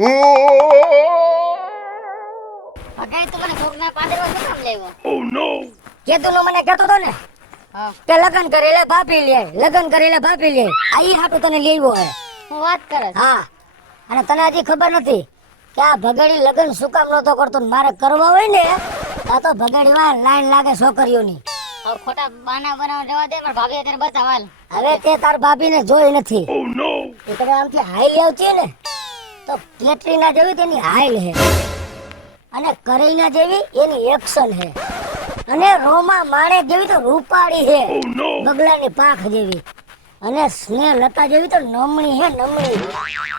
ભગાઈ તો મને ભોગના પાદરવા શું કામ લેવો? Oh no! કેતુનો મને કહેતો તો ને હા, કે લગન કરેલે ભાભી લે, લગન કરેલે ભાભી લે. આ ઈ હાટુ તને લેવો હે. હું વાત કરે છે. હા, અને તને હજી ખબર નથી કે આ ભગાડી લગન શું કામ નતો કરતો ને મારે કરવા હોય ને આ તો ભગાડી માં લાઈન લાગે છોકરીઓની. હવે ખોટા બાના બનાવ જવા દે, મારા ભાભી અત્યારે બચાવાલ. હવે તે તાર ભાભીને જોઈ નથી. Oh no! એ કદાચ આમથી હાઈલ આવતી ને તો કેટરીના જેવી તેની હાઈલ હે અને કરીના જેવી એની એક્શન હે અને રોમા માણેક જેવી તો રૂપાળી હે. Oh no! બગલાની પાંખ જેવી અને સ્નેહ લતા જેવી તો નમણી હે, નમણી.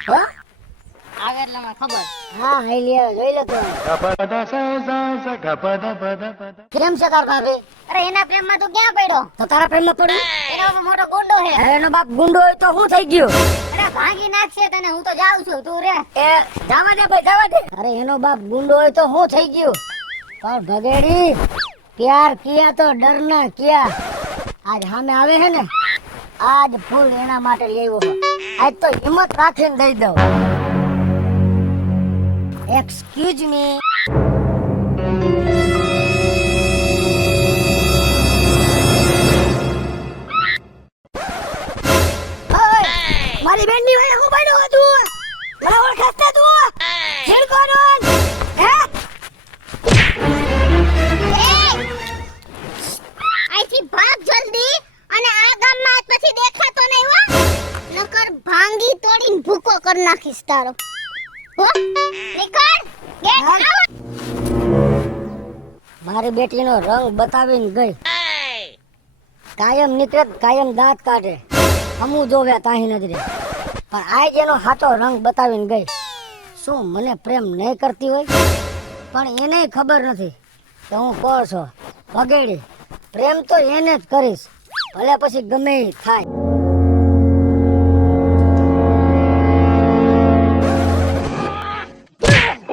હો આવે એટલે મને ખબર. હા હાઈલ જોઈ લે તો. કેમ છે તાર ભાભી? અરે એના પ્રેમમાં તું ક્યાં પડ્યો? તો તારા પ્રેમમાં પડ્યું? એનો બાપ મોટો ગુંડો છે. અરે એનો બાપ ગુંડો હોય તો શું થઈ ગયું? અરે ભાંગી નાખશે તને, હું તો જાઉં છું, તું રે. એ જવા દે ભાઈ, જવા દે. અરે એનો બાપ ગુંડો હોય તો શું થઈ ગયું? પણ ભગેડી પ્યાર કિયા તો ડરના કિયા. આજ સામે આવે છે ને, આજ ફૂલ એના માટે લેવો છે. આજ તો હિંમત રાખીને દઈ દઉં. Excuse me. મારી બેનની વાય હું પડ્યો હતું. મને ઓળખાસ ને તું? છેડ કોણ? હે? અહીંથી ભાગ જલ્દી, અને આ ગામમાં આજ પછી દેખાતો નહીં હો. નકર ભાંગી તોડીને ભૂકો કરી નાખીશ તારો. હો નીકળ, ગેટ આઉટ. મારી બેટીનો રંગ બતાવીને ગઈ. કાયમ નીકળે કાયમ દાંત કાઢે, હમું જોવે તાહી નજરે. પણ આજ એનો હાથો રંગ બતાવીને ગઈ. શું મને પ્રેમ નહીં કરતી હોય? પણ એને ખબર નથી કે હું કોણ છું. ભગેડી પ્રેમ તો એને જ કરીશ, ભલે પછી ગમે એ થાય.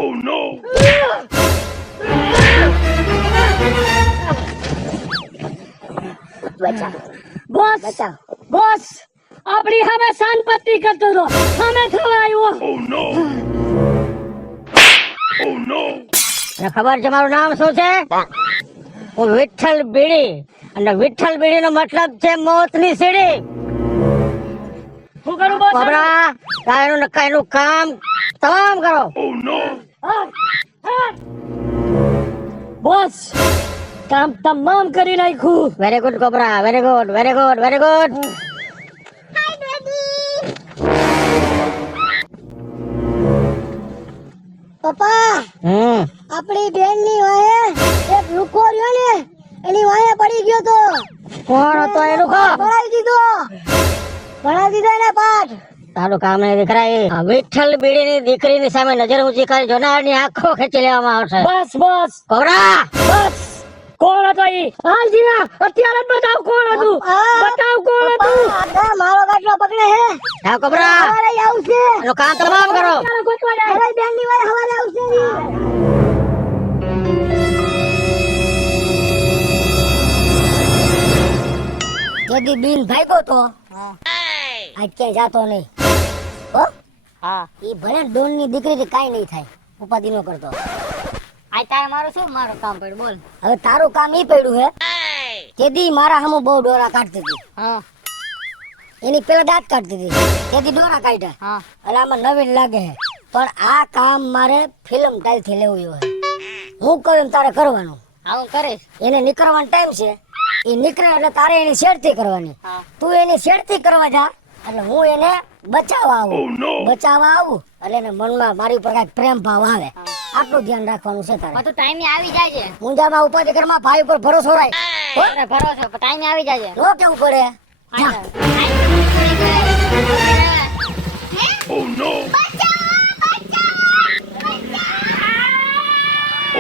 Oh no! બચાવ બોસ બચાવ. બોસ આપણી સામે શાનપત્તિ કરતો હતો, સામે થવા આવ્યો. Oh no! Oh no! તને ખબર છે મારું નામ શું છે? હું વિઠ્ઠલ બીડી, અને વિઠ્ઠલ બીડી નો મતલબ છે મોતની સીડી. શું કરું બોસ? કોબરા કાયનું કામ તમામ કરો. Oh no! બોસ કામ તમામ કરી નાખ્યું. Very good cobra, very good, very good, very good. Hi baby. પપ્પા, આપણી બેન ની વાહે એક લુકો રહ્યો ને, એની વાહે પડી ગયો તો. કોણ હતો એ લુકો? ભણાવી દીધો એને પાઠ. તારું કામ નહીં દીકરા. આ વિઠ્ઠલ બીડીની દીકરીની સામે નજર ઊંચી કરી જોનારની આંખો ખેંચી લેવામાં આવશે. બસ બસ કોબરા, બસ કોણ હતો ઈ? હાલ જીરા અત્યારે જ બતાવ કોણ હતું. બતાવ કોણ હતું. મારો ગાટલો પકડે હે. હા કોબરા, હવારે આવશે. એનું કામ તમામ કરો. તારો ગોતવા જાય. મારી બેન ની વાહે હવારે આવશે. જદી બીન ભાગ્યો તો આજ ક્યાંય જાતો નહીં. હો હા, ઈ ભલે ડોન ની દીકરીથી કાઈ નહીં થાય, ઉપાધિ નો કરતો. આ તારે મારું શું મારું કામ પડ્યું બોલ. હવે તારું કામ ઈ પડ્યું હે. તેદી મારા હમુ બહુ ડોરા કાઢતી હતી. હા એની પેલા દાંત કાઢતી હતી, તેદી ડોરા કાઢ્યા. હા, એટલે આમાં નવીન લાગે હે. પણ આ કામ મારે ફિલ્મ ટાઈલ થી લેવું હે. હું કહું એમ તારે કરવાનું. હા હું કરીશ. એને નીકળવાનો ટાઈમ છે, એ નીકળે એટલે તારે એની શેરતી કરવાની. હા. તું એની શેરતી કરવા જા એટલે હું એને બચાવવા આવું. Oh no! બચાવવા આવું એટલે એને મનમાં મારી ઉપર કાંઈક પ્રેમ ભાવ આવે. આટલું ધ્યાન રાખવાનું છે તારે. પણ તું ટાઈમે આવી જાજે. ઊંઝામાં ઉપાધિ ઘરમાં ભાઈ ઉપર ભરોસો રાખ. અરે ભરોસો, પણ ટાઈમે આવી જાજે. નો કેવું પડે. જા. Oh no!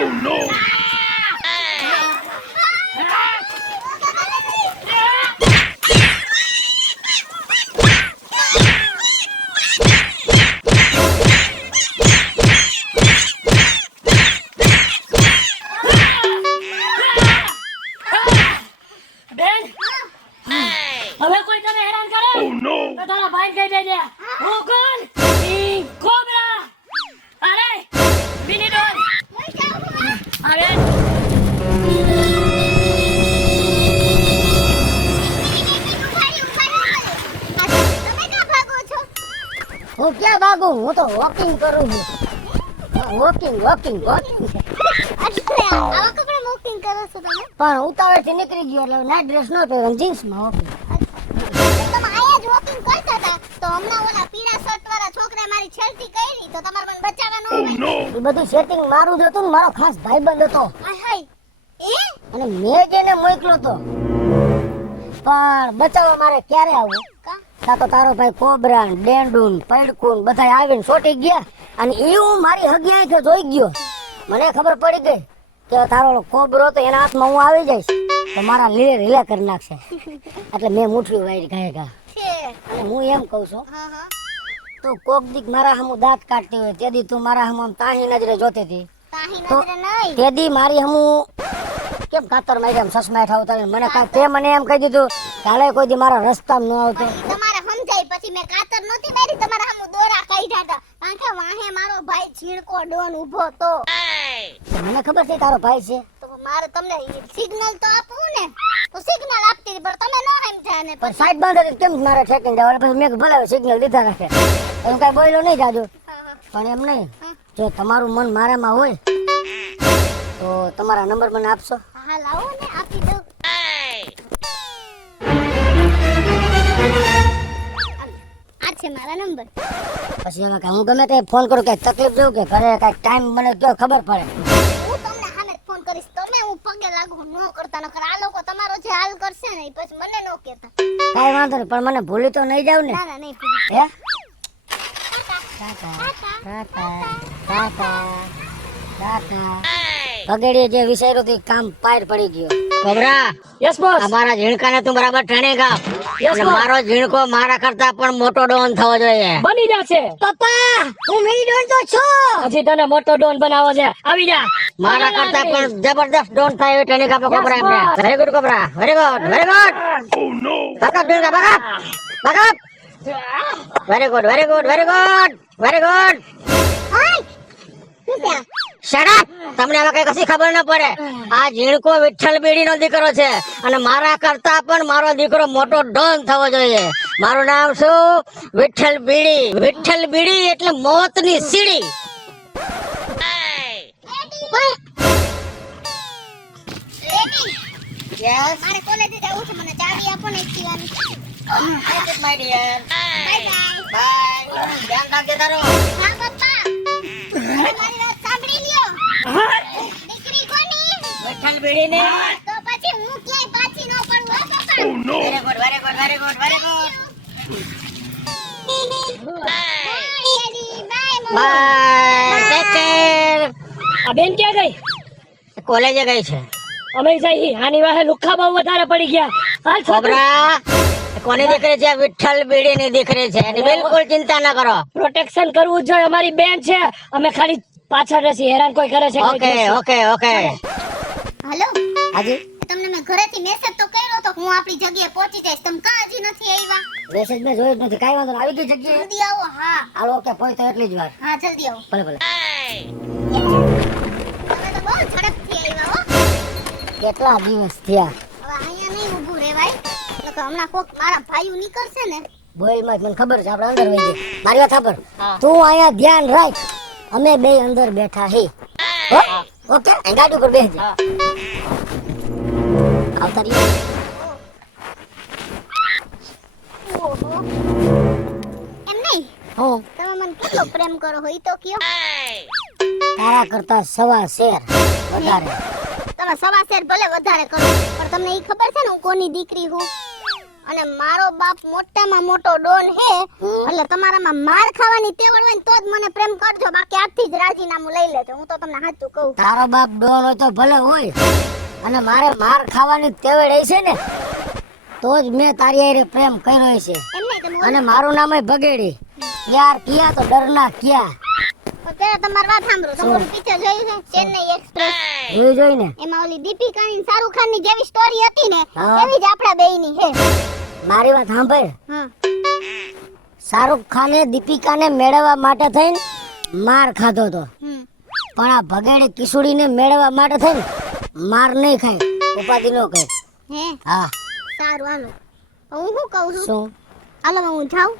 Oh no! બેન હવે કોઈ તને હેરાન કરે Oh no! તો તારા ભાઈ કહી દેજે. હું કોણ? King cobra. હું તો વોકિંગ કરું છું. Walking walking walking. એટલે આવા કપડા વોકિંગ કરો છો તમે? પણ ઉતાવળથી નીકળી ગયો એટલે નાઇટ ડ્રેસ ન પહેર્યો જીન્સમાં વોકિંગ. તમે આયા જ વોકિંગ કરતા હતા તો હમણાં ઓલા પીળા શર્ટ વાળા છોકરાએ મારી છેડતી કરી તો તમારે મને બચાવવાનો Oh હોય. no! એ બધું સેટિંગ મારું જ હતું ને મારો ખાસ ભાઈબંધ હતો હાય હાય. અને મેં જ એને મોકલો તો. પણ બચાવવા મારે ક્યારે આવવું? કા? તા તો તારો ભાઈ કોબરા ને ડેન્ડુન પૈડકુન બધા આવીને સોટી ગયા અને એ હું મારી હગી આંખે જોઈ ગયો. મને ખબર પડી ગઈ કે તારો ઓલો કોબરો તો એના હાથમાં હું આવી જઈશ તો મારા લીલે રીલે કરી નાખશે. એટલે મેં મુઠ્ઠી વાળી ગાય ગા. છે. અને હું એમ કહું છું હા હા. તું કોક દીક મારા સામું દાંત કાઢતી હોય તે દી તું મારા સામું આમ તાહી નજરે જોતી હતી તાહી તો નજરે નહીં. તે દી મારી સામું કેમ કાતર મારી આમ સસમાય ઠાવ તારે મને કાંઈ તે મને એમ કહી દીધું કાલે કોઈ દી મારા રસ્તામાં ન આવતો. તમારે સમજાય પછી મેં કાતર નહોતી મારી તમારા સામું દોરા કાઢ્યા હતા કારણ કે વાહે મારો ભાઈ ઝીણકો ડોન ઊભો તો મને ખબર છે તારો ભાઈ છે. તો મારે તમને સિગ્નલ તો આપવું ને તો સિગ્નલ આપતી હતી પણ તમે ન સમજ્યા ને પણ સાઈડ બાંધે કેમ મારે ઠેકીને જવા પછી મેં કીધું ભલે સિગ્નલ દીધા રાખે હું કાંઈ બોલ્યો નહીં જાજુ. પણ એમ નહીં જો તમારું મન મારામાં હોય તો તમારા નંબર મને આપશો? હા લાવો ને આપી દઉં. આ છે મારા નંબર. પછી હવે કાંઈ હું ગમે તે ફોન કરું કાંઈ તકલીફ જોઉં કે ઘરે કાંઈક ટાઈમ મને જો ખબર પડે. હું તમને સામે જ ફોન કરીશ તમે હું પગે લાગુ ન કરતા નકર આ લોકો તમારો જે હાલ કરશે ને ઈ પછી મને ન કહેતા. કાંઈ વાંધો નહીં પણ મને ભૂલી તો નહીં જાવ ને? ના ના નહીં ભૂલી. હે ટાટા ટાટા ટાટા ટાટા. પગડીએ જે વિચાર્યું હતું એ કામ પાર પડી ગયો. Cobra yes boss. અમારા ઝીણકાને તું બરાબર ઠણીગા Yes, અને boss. મારો ઝીણકો મારા કરતા પણ મોટો ડોન થવો જોઈએ. બની જશે. પપ્પા હું મેરી ડોન તો છું. હજી તને મોટો ડોન બનાવો છે. આવી જા. મારા કરતા પણ જબરદસ્ત ડોન થાય એવી ટ્રેનિંગ આપો કોબરા એમને. boss. Very good cobra, very good, very good. Oh no! Buck up ઝીણકા, buck up, buck up. Very good, very good, very good, very good. Shut up. તમને હવે કઈ કશી ખબર ન પડે. આ ઝીણકો વિઠ્ઠલ બીડીનો દીકરો છે અને મારા કરતા પણ મારો દીકરો મોટો ડોન થવો જોઈએ. મારું નામ શું? વિઠ્ઠલ બીડી. વિઠ્ઠલ બીડી એટલે મોતની સીડી. યસ મારે કોલેજે જવું છે મને ચાવી આપો ને એક્ટિવાની. My dear. Bye bye. Bye. ધ્યાન રાખજે તારો. હા પપ્પા તમે મારી વાત સાંભળી લ્યો. દીકરી કોની? વિઠ્ઠલ બીડી ને. તો પછી હું ક્યાંય પાછી ન પડું હો પપ્પા. Oh no! Very good, very good, very good, very good. Bye daddy bye મમ્મી. બાય. Take care. આ બેન ક્યાં ગઈ? કોલેજે ગઈ છે. અમે જઈ આની વાહે લુખ્ખા બહુ વધારે પડી ગયા. હાલ છોકરા. કોબરા કોની દીકરી છે? વિઠ્ઠલ બીડીની દીકરી છે. એની બિલકુલ ચિંતા ન કરો. પ્રોટેક્શન કરવું જ જોઈએ. અમારી બેન છે. અમે ખાલી પાછળ રહેશી. હેરાન કોઈ કરે છે કોઈ ઓકે દિવસ? Okay okay. હાલો હાજી તમને મેં ઘરેથી મેસેજ તો કર્યો તો હું આપણી જગ્યાએ પહોંચી જઈશ તમે કાં હજી નથી આવ્યા? મેસેજ મેં જોયું જ નથી. કાંઈ વાંધો નહીં. આવી ગઈ જગ્યાએ જલ્દી આવો. હા હાલો ઓકે પોઈ તો એટલી જ વાર. હા જલ્દી આવો. ભલે ભલે. તમે તો બહુ ઝડપથી આવ્યા હો. કેટલા દિવસ થયા હવે અહીંયા નહીં ઊભું રહેવાય એટલે કે હમણાં કોક મારા ભાઈઓ નીકળશે ને. બોઈલમાં મને ખબર છે આપણે અંદર વહી જઈએ. મારી વાત સાંભળ તું અહીંયા ધ્યાન રાખ અમે બે અંદર બેઠા હે હો? ઓકે અહીં ગાડી ઉપર બેસજે. આવતા રહ્યો. ઓહો એમ નહીં હું તમે મને કેટલો પ્રેમ કરો હો ઈ તો કયો. તારા કરતા સવા શેર વધારે. તમે સવા શેર ભલે વધારે કરો પણ તમને ઈ ખબર છે ને હું કોની દીકરી હું અને મારો બાપ મોટામાં મોટો ડોન હે એટલે તમારામાં માર ખાવાની ટેવ હોય ને તો જ મને પ્રેમ કરજો બાકી આજથી જ રાજીનામું લઈ લેજો હું તો તમને સાચું કહું. તારો બાપ ડોન હોય તો ભલે હોય અને મારે માર ખાવાની તેવડ હશે ને તો જ મેં તારી હારે પ્રેમ કર્યો છે. એમ નહીં તમે અને મારું નામ એ બગેડી. યાર કિયા તો ડરના કિયા. પેલા તમારી વાત સાંભળો તમે ઓલું પિક્ચર જોયું છે ચેન્નઈ એક્સપ્રેસ? જોઈ ને એમાં ઓલી દીપિકાની શાહરુખ ખાનની જેવી સ્ટોરી હતી ને હા. એવી જ આપણા બેયની હે. મારી વાત સાંભળ. હા શાહરુખ ખાને દીપિકાને મેળવવા માટે થઈને માર ખાધો તો હમ પણ આ ભગેડી કિશોરીને મેળવવા માટે થઈને માર નહીં ખાય ઉપાધિ નો કહે. હે હા સારું હાલો હું શું કહું છું શું હાલો હું જાઉં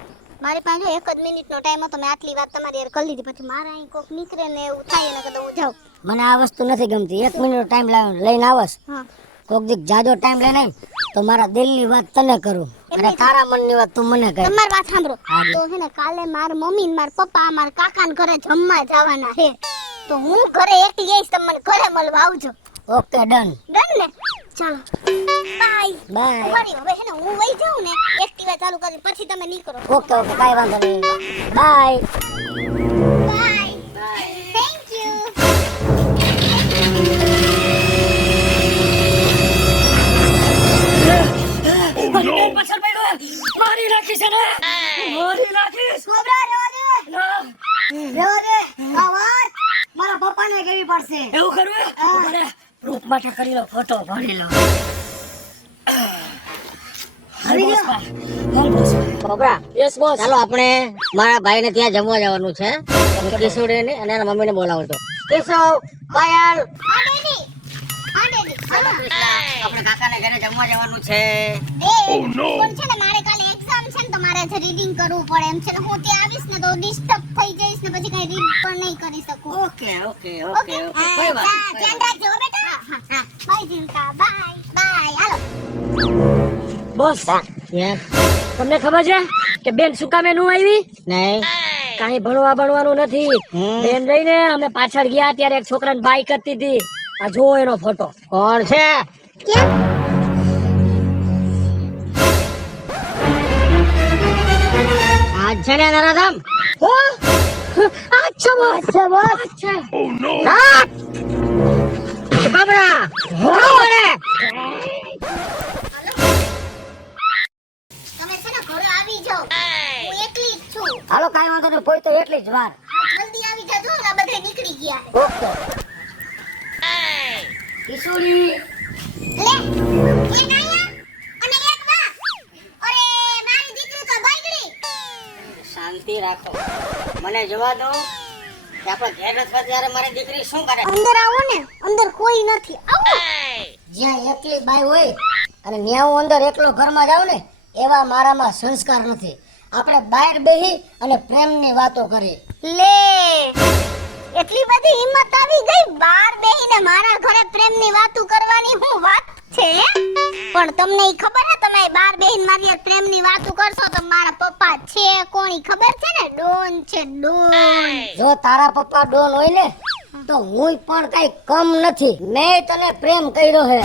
મારી પાસે જો 1 જ મિનિટનો ટાઈમ હતો, મેં આટલી વાત તમારી યાર કરી લીધી, પછી મારા અહીં કોક નીકળે ને એવું થાય ને કદાચ હું જાઉં. મને આ વસ્તુ નથી ગમતી. 1 મિનિટનો ટાઈમ લઈને આવસ, હા કોક દીક જાજો ટાઈમ લઈને આવીને તો મારા દિલની વાત તને કરું અને તારા મનની વાત તું મને કહે. તમારી વાત સાંભળો તો છે ને કાલે મારા મમ્મી ને મારા પપ્પા મારા કાકા ને ઘરે જમવા જવાના છે, તો હું ઘરે એકલી આવીશ, તમે મને ઘરે મળવા આવજો. Okay done. ડન ને? ચાલો બાય બાય. ફરી હવે છે ને હું વઈ જાઉં ને એક્ટિવા ચાલુ કરી પછી તમે નીકળો. ઓકે ઓકે કાઈ વાંધો નહીં. Bye. Bye thank you. Oh no! પાછળ પડ્યો મારી નાખીશ ને મારી નાખીશ કોબરા રેવા દે. ના, રેવા દે. આ વાત મારા પપ્પાને કેવી પડશે. એવું કરવું મને પ્રૂફ માટે કરી લો, ફોટો પાડી લો. આવી ગયો? Cobra yes boss. ચાલો આપણે મારા ભાઈને ત્યાં જમવા જવાનું છે, કિશોરીને અને એના મમ્મીને બોલાવો તો. કેશવ, પાયલ, આ ડેડી ચાલો કૃષ્ણા, આપણે કાકાને ઘરે જમવા જવાનું છે. Oh no! પણ છે ને મારે કાલે એક્ઝામ છે ને તો મારે જે રીડિંગ કરવું પડે એમ છે ને, હું ત્યાં આવીશ ને તો ડિસ્ટર્બ થઈ જઈશ ને પછી કઈ રીડ પણ નહીં કરી શકું. ઓકે ઓકે ઓકે ઓકે કોઈ વાત નહીં. ધ્યાન રાખજો હો બેટા. હા બાય જીનકા, bye bye. Hello boss yes. તમને ખબર છે કે બેન શું કામે નું આવી? નહીં. કાંઈ ભણવાનું નથી. હમ. બેન રહીને અમે પાછળ ગયા ત્યારે એક છોકરાને બાય કરતી હતી. આ જો એનો ફોટો. કોણ છે? કેમ? આજ છે ને નરાધમ? અચ્છા બોસ. અચ્છા. Oh no! કોબરા, કોણે? તમે છે ને ઘરે આવી જાઓ, હું એકલી જ છું. હાલો કાઈ વાંધો નહીં, પોઈ તો એટલી જ વાર. આ જલ્દી આવી જાજો ને, આ બધા નીકળી ગયા. ઓકે. કિશોરી લે એક આયા અને એક બા. અરે મારી દીકરી તો બગડી. શાંતિ રાખો, મને જોવા દો કે આપણે ઘેર નથી ત્યારે મારી દીકરી શું કરે. અંદર આવો ને, અંદર કોઈ નથી. આવો. જ્યાં એકલી બાઈ હોય અને ન્યા હું અંદર એકલો ઘરમાં જાઉં ને, એવા મારામાં સંસ્કાર નથી. આપણે બહાર બેહી અને પ્રેમની વાતો કરી. લે એટલી બધી હિંમત આવી ગઈ બહાર બેહીને મારા ઘરે પ્રેમની વાતો કરવાની. હું વાત છે પણ તમને ઈ ખબર ને, તમે બહાર બેહીને મારી હારે પ્રેમની વાતો કરશો તો મારા પપ્પા છે કોણ ઈ ખબર છે ને? ડોન છે ડોન. જો તારા પપ્પા ડોન હોય ને તો હું પણ કઈ કમ નથી. મેં તને પ્રેમ કર્યો હે.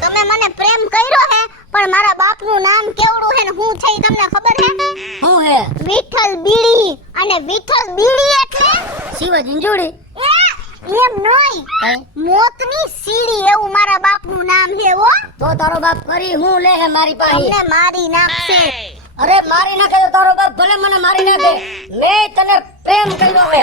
તમે મને પ્રેમ કર્યો હે પણ મારા બાપનું નામ કેવડું હે ને હું છે ઈ તમને ખબર હે? શું હે? વિઠ્ઠલ બીડી. અને વિઠ્ઠલ બીડી એટલે શિવ જીંજુડી એમ નહીં, કઈ મોતની સીડી એવું મારા બાપનું નામ છે હો. તો તારો બાપ કરી હું લે હે મારી પાસે? તમને મારી નાખશે. અરે મારી નાખે તો તારો બાપ ભલે મને મારી નાખે. મેં તને પ્રેમ કર્યો હે.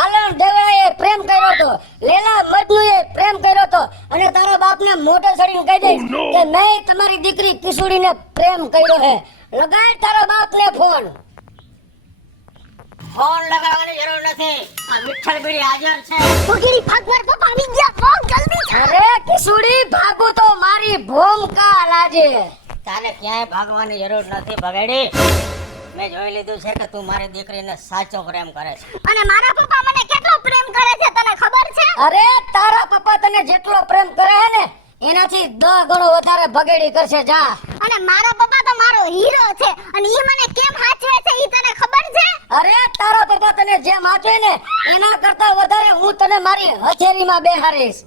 આલમ દેવરાએ પ્રેમ કર્યો તો, લેલા મજનુએ પ્રેમ કર્યો તો, અને તારા બાપને મોઢે ચડીને કહી દઈશ Oh, no. કે મેં તમારી દીકરી કિશોરીને પ્રેમ કર્યો હે. લગાડ તારા બાપને ફોન. ફોન લગાવવાની જરૂર નથી, આ વિઠ્ઠલ બીડી હાજર છે. ભગીડી ભાગ મારા પપ્પા આવી ગયા. ભાગ જલ્દી જા. અરે કિશોરી ભાગો તો મારી ભૂમકા લાજે. તારે ક્યાંય ભાગવાની જરૂર નથી ભગાડી. મેં જોઈ લીધું છે કે તું મારી દીકરીને સાચો પ્રેમ કરે છે. અને મારા પપ્પા મને કેટલો પ્રેમ કરે છે તને ખબર છે? અરે તારા પપ્પા તને જેટલો પ્રેમ કરે હે ને એનાથી 10 ગણો વધારે ભગેડી કરશે. જા. અને મારા પપ્પા તો મારો હીરો છે અને ઈ મને કેમ હાચવે છે ઈ તને ખબર છે? અરે તારા પપ્પા તને જેમ આપે ને એના કરતા વધારે હું તને મારી હથેળીમાં બેહારીશ.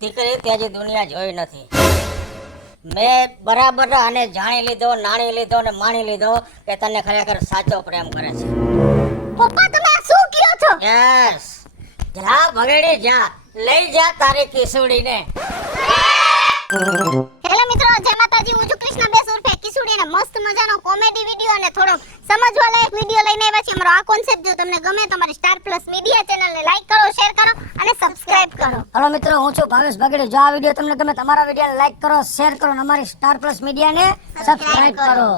દીકરી તે હજી દુનિયા જોઈ નથી. મેં બરાબર આને જાણી લીધો, નાણી લીધો ને માણી લીધો કે તને ખરેખર સાચો પ્રેમ કરે છે. પપ્પા તમે આ શું કહો છો? યસ. જા ભગેડી જા, લઈ જા તારી કિશોરીને. હેલો મિત્રો, જય માતાજી. હું છું કૃષ્ણા બેસ ઉર્ફે કિશોરી અને મસ્ત મજાનો કોમેડી વિડિયો અને થોડો સમજવા લાયક વિડિયો લઈને આવ્યા છીએ. અમારો આ કોન્સેપ્ટ જો તમને ગમે તો અમારી સ્ટાર પ્લસ મીડિયા ચેનલને લાઈક કરો, શેર કરો અને સબસ્ક્રાઇબ કરો. હલો મિત્રો, હું છું ભાવેશ ભગેડી. જો આ વિડીયો તમને ગમે તમારા વિડીયોને લાઈક કરો, શેર કરો અને અમારી સ્ટાર પ્લસ મીડિયાને સબસ્ક્રાઇબ કરો.